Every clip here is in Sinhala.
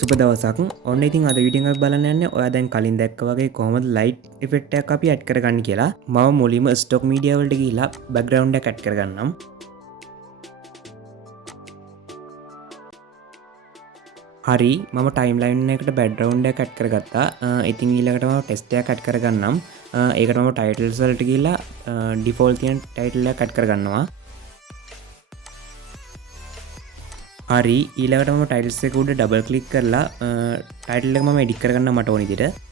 සුබ දවසක්. ඔන්න ඉතින් අද වීඩියෝ එකක් බලන්න යන්නේ. ඔයා දැන් කලින් දැක්ක වගේ කොහොමද ලයිට් ඉෆෙක්ට් එකක් අපි ඇඩ් කරගන්නේ කියලා. මම මුලින්ම ස්ටොක් මීඩියා වලට ගිහිල්ලා බෑග්ග්‍රවුන්ඩ් එක ඇඩ් කරගන්නම්. හරි, මම ටයිම්ලයින් එකට බෑග්ග්‍රවුන්ඩ් එක ඇඩ් කරගත්තා. ඉතින් ඊළඟට මම ටෙක්ස්ට් එකක් ඇඩ් කරගන්නම්. ඒකට මම ටයිටල්ස් වලට ගිහිල්ලා ඩිෆෝල්ට් තියෙන ටයිටල් එකක් ඇඩ් කරගන්නවා. හරි, ඊළඟට මම ටයිටල්ස් එක උඩ ඩබල් ක්ලික් කරලා ටයිටල් එක මම එඩිට් කරගන්න මට ඕන විදිහට.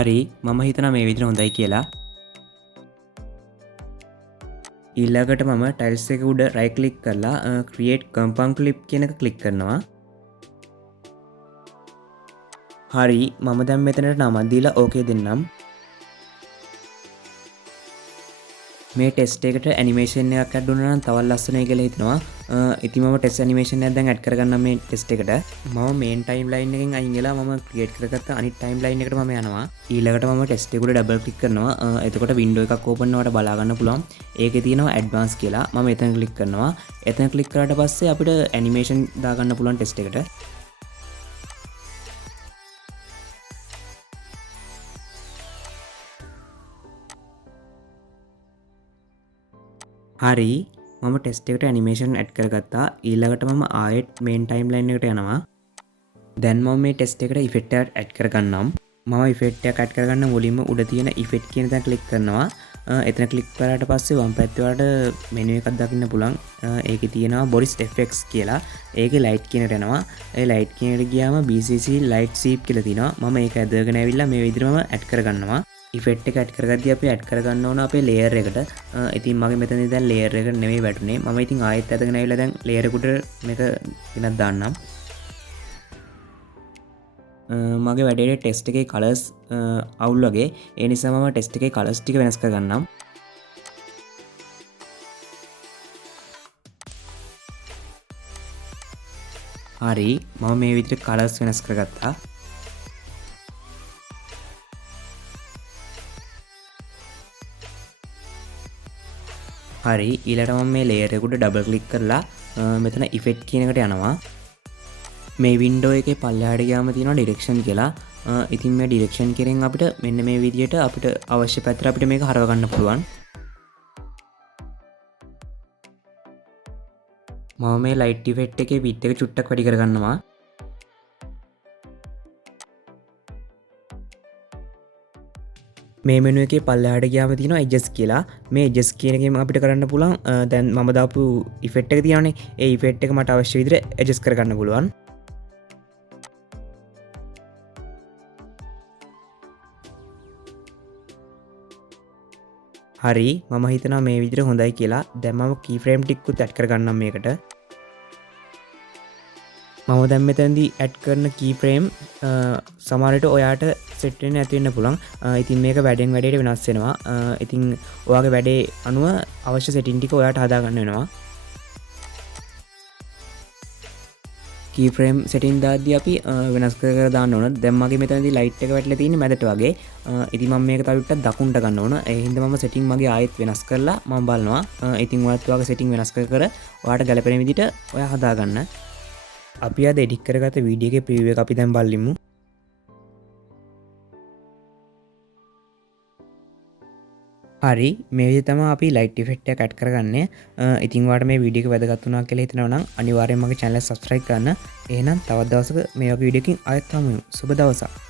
හරි, මම හිතනවා මේ විදිහට හොඳයි කියලා. ඊළඟට මම ටයිල්ස් එක උඩ රයිට් ක්ලික් කරලා create compound clip කියන එක ක්ලික් කරනවා. හරි, මම දැන් මෙතනට නමක් දීලා ඕකේ දෙන්නම්. මේ ටෙස්ට් එකට ඇනිමේෂන් එකක් ඇඩ් වුණා නම් තවත් ලස්සනයි කියලා හිතනවා. ඉතින් මම ටෙස්ට් ඇනිමේෂන් එකක් දැන් ඇඩ් කරගන්නම් මේ ටෙස්ට් එකට. මම මේන් ටයිම්ලයින් එකෙන් අයින් වෙලා මම ක්‍රියේට් කරගත්ත අනිත් ටයිම්ලයින් එකට මම යනවා. ඊළඟට මම ටෙස්ට් එක උඩ ඩබල් ක්ලික් කරනවා. එතකොට වින්ඩෝ එකක් ඕපන් වෙනවට බලා ගන්න පුළුවන්. ඒකේ තියෙනවා ඇඩ්වාන්ස් කියලා. මම එතන ක්ලික් කරනවා. එතන ක්ලික් කරාට පස්සේ අපිට ඇනිමේෂන් දාගන්න පුළුවන් ටෙස්ට් එකට. හරි, මම ටෙස්ට් එකට ඇනිමේෂන් ඇඩ් කරගත්තා. ඊළඟට මම ආයෙත් මේන් ටයිම්ලයින් එකට යනවා. දැන් මම මේ ටෙස්ට් එකට ඉෆෙක්ට් එකක් ඇඩ් කරගන්නම්. මම ඉෆෙක්ට් එකක් ඇඩ් කරගන්න මුලින්ම උඩ තියෙන ඉෆෙක්ට් කියන තැන ක්ලික් කරනවා. එතන ක්ලික් කරාට පස්සේ වම් පැත්තේ ඔයාලට මෙනු එකක් දකින්න පුළුවන්. ඒකේ තියෙනවා බොරිස් FX කියලා. ඒකේ ලයිට් කියනට යනවා. ඒ ලයිට් කියනට ගියාම BCC Light සීප් කියලා තියෙනවා. මම ඒක ඇදගෙන ඇවිල්ලා මේ විදිහටම ඇඩ් කරගන්නවා. ඉෆෙක්ට් එක ඇඩ් කරගද්දී අපි ඇඩ් කරගන්න ඕන අපේ ලේයර් එකට. ඉතින් මගේ මෙතනදී දැන් ලේයර් එක නෙමෙයි වැටුනේ. මම ඉතින් ආයෙත් ඇදගෙන ඇවිල්ලා දැන් ලේයර් එකට මේක ගෙනත් දාන්නම්. මගේ වැඩේ ටෙස්ට් එකේ කලර්ස් අවුල් වගේ. ඒ නිසා මම ටෙස්ට් එකේ කලර්ස් ටික වෙනස් කරගන්නම්. හරි, මම මේ විදිහට කලර්ස් වෙනස් කරගත්තා. හරි, ඊළඟට මම මේ ලේයර් එක උඩ ඩබල් ක්ලික් කරලා මෙතන ඉෆෙක්ට් කියන එකට යනවා. මේ වින්ඩෝ එකේ පල්ලෙහාට ගියාම තියෙනවා ඩිරෙක්ෂන් කියලා. ඉතින් මේ ඩිරෙක්ෂන් කෙරෙන් අපිට මෙන්න මේ විදිහට අපිට අවශ්‍ය පැත්තට අපිට මේක හරව ගන්න පුළුවන්. මම මේ ලයිට් ඉෆෙක්ට් එකේ විඩ්ත් එක චුට්ටක් වැඩි කරගන්නවා. මේ මෙනු එකේ පල්ලෙහාට ගියාම තියෙනවා එජස් කියලා. මේ එජස් කියන එකෙන් අපිට කරන්න පුළුවන් දැන් මම දාපු ඉෆෙක්ට් එක තියෙනවානේ. ඒ ඉෆෙක්ට් එක මට අවශ්‍ය විදිහට ඇඩ්ජස්ට් කරගන්න පුළුවන්. හරි, මම හිතනවා මේ විදිහට හොඳයි කියලා. දැන් මම කී ෆ්‍රේම් ටිකකුත් ඇඩ් කරගන්නම් මේකට. මම දැන් මෙතනදී ඇඩ් කරන කී ෆ්‍රේම් සමහර විට ඔයාට සෙට් වෙන්න නැති වෙන්න පුළුවන්. ඉතින් මේක වැඩෙන් වැඩේට වෙනස් වෙනවා. ඉතින් ඔයාගේ වැඩේ අනුව අවශ්‍ය සෙටින් ටික ඔයාට හදා ගන්න වෙනවා. කී ෆ්‍රේම් සෙටින් දාද්දී අපි වෙනස් කර දාන්න ඕන. දැන් මගේ මෙතනදී ලයිට් එක වැටලා තියෙන්නේ මැදට වගේ. ඉතින් මම මේක තව ටිකක් දකුණට ගන්න ඕන. ඒ හින්දා මම සෙටින් මගේ ආයෙත් වෙනස් කරලා මම බලනවා. ඉතින් ඔයාත් ඔයාගේ සෙටින් වෙනස් කර ඔයාට ගැලපෙන විදිහට ඔයා හදා ගන්න. අපි අද එඩිට් කරගත්ත වීඩියෝ එකේ ප්‍රීවියු එක අපි දැන් බලමු. හරි, මේ විදිහට තමයි අපි ලයිට් ඉෆෙක්ට් එක ඇඩ් කරගන්නේ. ඉතින් ඔයාලට මේ වීඩියෝ එක වැදගත් වුණා කියලා හිතනවා නම් අනිවාර්යයෙන් මගේ channel එක subscribe කරන්න. එහෙනම් තවත් දවසක මේ වගේ වීඩියෝ එකකින් ආයෙත් හමු වෙමු. සුබ දවසක්.